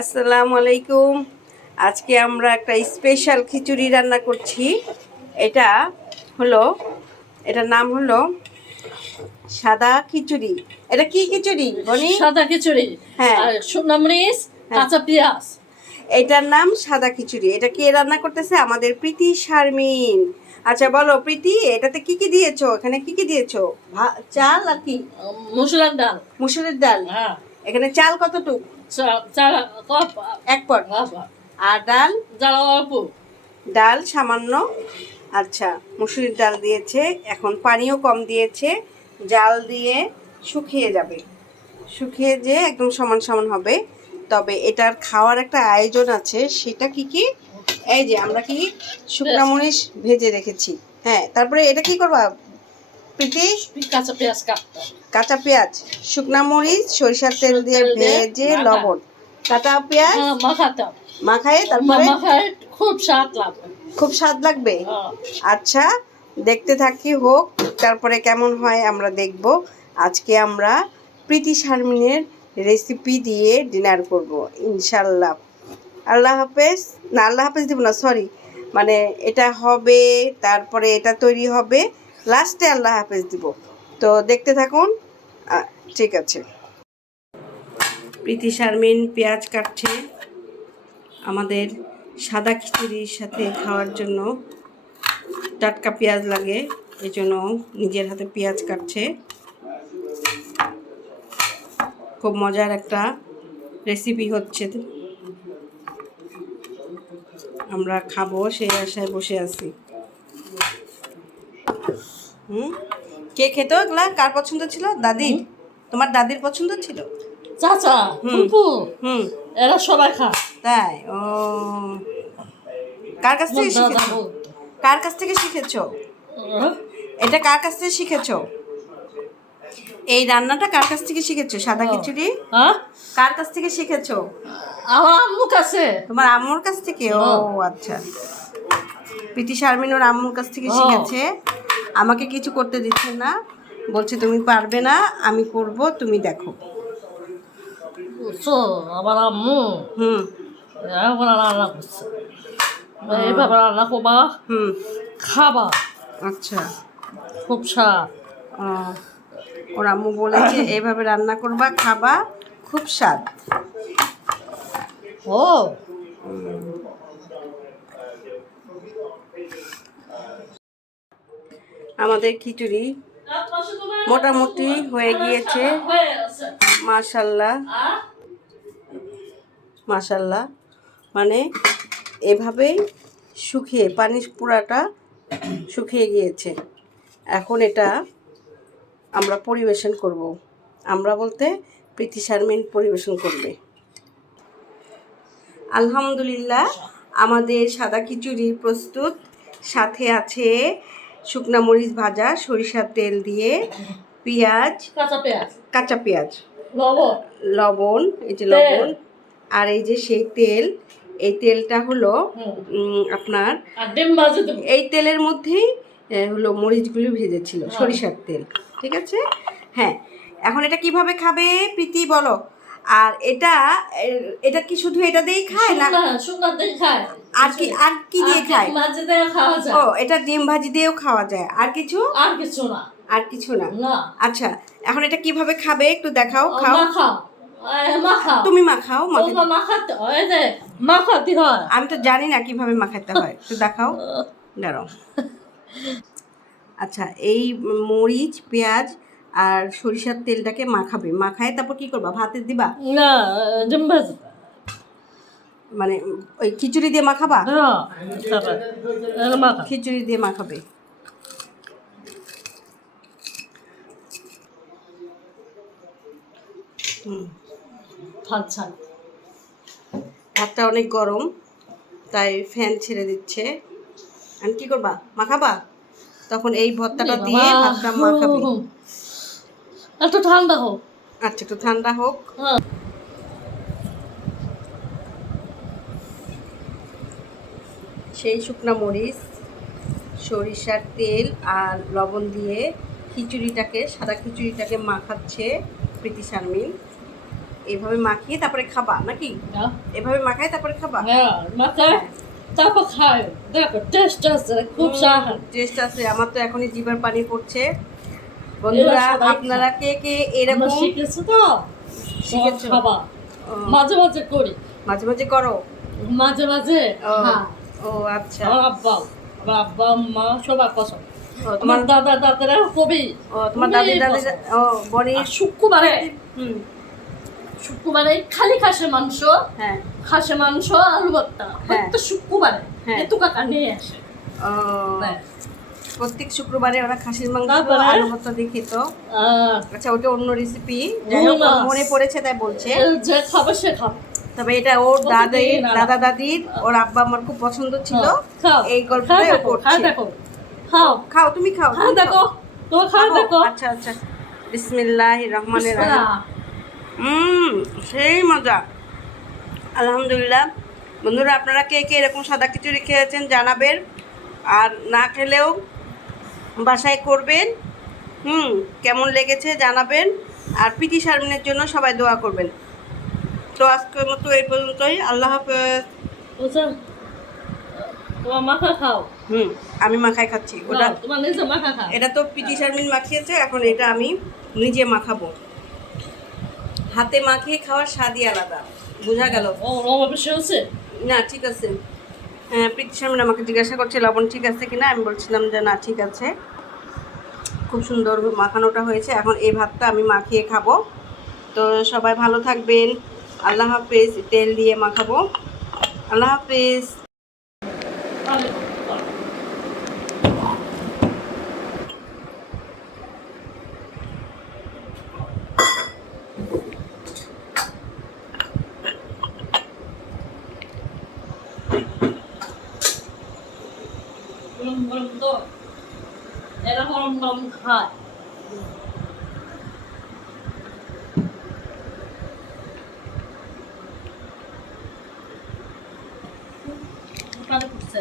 আসসালামু আলাইকুম। আজকে আমরা একটা স্পেশাল খিচুড়ি রান্না করছি। এটা হলো এটার নাম হলো সাদা খিচুড়ি। এটা কি খিচুড়ি বনি? সাদা খিচুড়ি। হ্যাঁ। শুকনো মরিচ কাঁচা পেঁয়াজ। এটার নাম সাদা খিচুড়ি। এটা কে রান্না করতেছে? আমাদের প্রীতি শারমিন। আচ্ছা বলো প্রীতি এটাতে কি কি দিয়েছ? এখানে কি কি দিয়েছ? চাল আর কি? মসুরের ডাল। মুসুরের ডাল। হ্যাঁ। এখানে চাল কতটুক? এক পট। আর ডাল? অল্প। ডাল সামান্য। আচ্ছা মুসুরির ডাল দিয়েছে এখন পানিও কম দিয়েছে জাল দিয়ে শুকিয়ে যাবে। শুকিয়ে যে একদম সমান সমান হবে। তবে এটার খাওয়ার একটা আয়োজন আছে সেটা কি কি? এই যে আমরা কি শুকনো মরিচ ভেজে রেখেছি। হ্যাঁ তারপরে এটা কি করবা? প্রীতি? কাঁচা পেঁয়াজ কাটতে কাঁচা পেঁয়াজ শুকনা মরিচ সরিষার তেল দিয়ে ভেজে লবণ। কাঁচা পেঁয়াজ? হ্যাঁ মাখায় তারপরে? খুব স্বাদ লাগবে। খুব স্বাদ লাগবে? হ্যাঁ। আচ্ছা দেখতে থাকি হোক তারপরে কেমন হয় আমরা দেখব। আজকে আমরা প্রীতি শারমিনের রেসিপি দিয়ে ডিনার করব ইনশাল্লাহ আল্লাহ হাফেজ? না আল্লাহ হাফেজ দিব না সরি মানে এটা হবে তারপরে এটা তৈরি হবে লাস্টে আল্লাহ হাফেজ দিব। তো দেখতে থাকুন। ঠিক আছে। প্রীতি শারমিন পেঁয়াজ কাটছে। আমাদের সাদা খিচুড়ির সাথে খাওয়ার জন্য টাটকা পেঁয়াজ লাগে, এই জন্য নিজের হাতে পেঁয়াজ কাটছে। খুব মজার একটা রেসিপি হচ্ছে। আমরা খাব, সেই আশায় বসে আছি। হুম? কে খেত এগুলা? কার পছন্দ ছিল? দাদির? তোমার দাদির পছন্দ ছিল? চাচা ফুলফু হুম। এরা সবাই খা তাই? ও। কার কাছ থেকে শিখেছো? কার কাছ থেকে শিখেছো? হ্যাঁ? এটা কার কাছ থেকে শিখেছো? এই রান্নাটা কার কাছ থেকে শিখেছো? সাদা খিচুড়ি? হ্যাঁ? কার কাছ থেকে শিখেছো? আমার আম্মু কাছে। তোমার আম্মুর কাছ থেকে? ও আচ্ছা। প্রীতি শারমিন ওর আম্মুর কাছ থেকে শিখেছে। আমাকে কিছু করতে দিচ্ছে না। বলছে তুমি পারবে না আমি করব তুমি দেখো। আমার আম্মু। হুম। রান্না করছে। এইভাবে রান্না করবা হুম। খাবা। আচ্ছা। খুব স্বাদ। ওর আম্মু বলেছে এইভাবে রান্না করবা খাবা খুব স্বাদ। ও। আমাদের খিচুড়ি মোটামুটি হয়ে গিয়েছে। মাশাল্লাহ। মাশাল্লাহ। মানে এভাবেই শুকিয়ে পানি পুরাটা শুকিয়ে গিয়েছে। এখন এটা আমরা পরিবেশন করব। আমরা বলতে প্রীতি শারমিন পরিবেশন করবে। আলহামদুলিল্লাহ, আমাদের সাদা খিচুড়ি প্রস্তুত। সাথে আছে শুকনা মরিচ ভাজা সরিষার তেল দিয়ে পেঁয়াজ কাঁচা পেঁয়াজ। কাঁচা পেঁয়াজ। লবণ। লবণ এই যে লবণ। আর এই যে সেই তেল এই তেলটা হলো আপনার এই তেলের মধ্যেই হলো মরিচগুলো ভেজেছিল হ্যাঁ। সরিষার তেল ঠিক আছে? হ্যাঁ এখন এটা কীভাবে খাবে প্রীতি বলো? আর এটা এটা কি শুধু এটা দিয়েই খায় না? খায়। আর কি আর কি দিয়ে খায়? খাওয়া যায়। ও এটা ডিম ভাজি দিয়েও খাওয়া যায়। আর কিছু? আর কিছু না। আর কিছু না? না। আচ্ছা এখন এটা কীভাবে খাবে একটু দেখাও খাও। মাখাও। তুমি মাখাও মাখাতে হয়। আমি তো জানি না কীভাবে মাখাতে হয়। একটু দেখাও। দাঁড়াও। আচ্ছা এই মরিচ পেঁয়াজ আর সরিষার তেলটাকে মাখাবে। মাখায় তারপর কি করবা? ভাতে দিবা? না মানে ওই খিচুড়ি দিয়ে মাখাবা? খিচুড়ি দিয়ে মাখাবে। আচ্ছা। ভাতটা অনেক গরম তাই ফ্যান ছেড়ে দিচ্ছে। আমি কি করবা? মাখাবা? তখন এই ভর্তাটা দিয়ে ভাতটা মাখাবে। একটু ঠান্ডা হোক। আচ্ছা একটু ঠান্ডা হোক। হ্যাঁ। সেই শুকনো মরিচ সরিষার তেল আর লবণ দিয়ে খিচুড়িটাকে সাদা খিচুড়িটাকে মাখাচ্ছে প্রীতি শারমিন। এইভাবে মাখিয়ে তারপরে খাবা নাকি? এভাবে মাখাই তারপরে খাবা? হ্যাঁ। তারপর খায়। দেখো টেস্ট আছে খুব টেস্ট আছে আমার তো এখনই জিভার পানি পড়ছে। বন্ধুরা আপনারা কে কে এরকম শিখেছি তো? শিখেছো? খাবা মাঝে মাঝে করি। মাঝে মাঝে করো? মাঝে মাঝে? ও, হ্যাঁ। আচ্ছা। আমার আব্বা আমার আব্বা মা সবার পছন্দ তোমার দাদা দাদারা কবি। তোমার দাদি দাদি ও বনি শুক্রবারে হুম। শুক্রবারে খালি খাসে মাংস হ্যাঁ। খাসের মাংস আলু ভর্তা হ্যাঁ। প্রত্যেক শুক্রবারে হ্যাঁ। এতু কাকা নিয়ে আসে। ও। প্রত্যেক শুক্রবারে ওরা খাসির মাংস? আলু ভর্তা দিয়ে খেত। আচ্ছা ওটা অন্য রেসিপি যাই হোক মনে পড়েছে তাই বলছে। যে খাবে সে খাবে। তবে এটা ওর আলাদা। দাদা দাদির ওর আব্বা আমার খুব পছন্দ ছিল। এই গল্পটাই ও দেখো, করছে। খাও। খাও তুমি খাও খাও দেখো। তোমার খাও। দেখো। আচ্ছা আচ্ছা। বিসমিল্লাহ রহমানের রাহিম। হুম সেই মজা। আলহামদুলিল্লাহ। বন্ধুরা আপনারা কে কে এরকম সাদা খিচুড়ি খেয়েছেন জানাবেন। আর না খেলেও বাসায় করবেন। হুম কেমন লেগেছে জানাবেন। আর পিটি শারমিনের জন্য সবাই দোয়া করবেন। তো আজকের মতো এই পর্যন্তই। আল্লাহ হাফেজ। মাখা খাও। হুম আমি মাখাই খাচ্ছি। ওটা এটা তো পিটি শারমিন মাখিয়েছে এখন এটা আমি নিজে মাখাবো। হাতে মাখিয়ে খাওয়ার স্বাদই আলাদা। বোঝা গেল? ও লবণ হচ্ছে? না ঠিক আছে। প্রীতি শর্মিন আমাকে জিজ্ঞাসা করছে, লবণ ঠিক আছে কিনা? আমি বলছিলাম যে, না, ঠিক আছে। খুব সুন্দর মাখানোটা হয়েছে। এখন এই ভাতটা আমি মাখিয়ে খাব। তো সবাই ভালো থাকবেন। আল্লাহ হাফেজ, তেল দিয়ে মাখাবো। আল্লাহ হাফেজ। গরম গরম তো এরা গরম গরম খায় পানি ফুটছে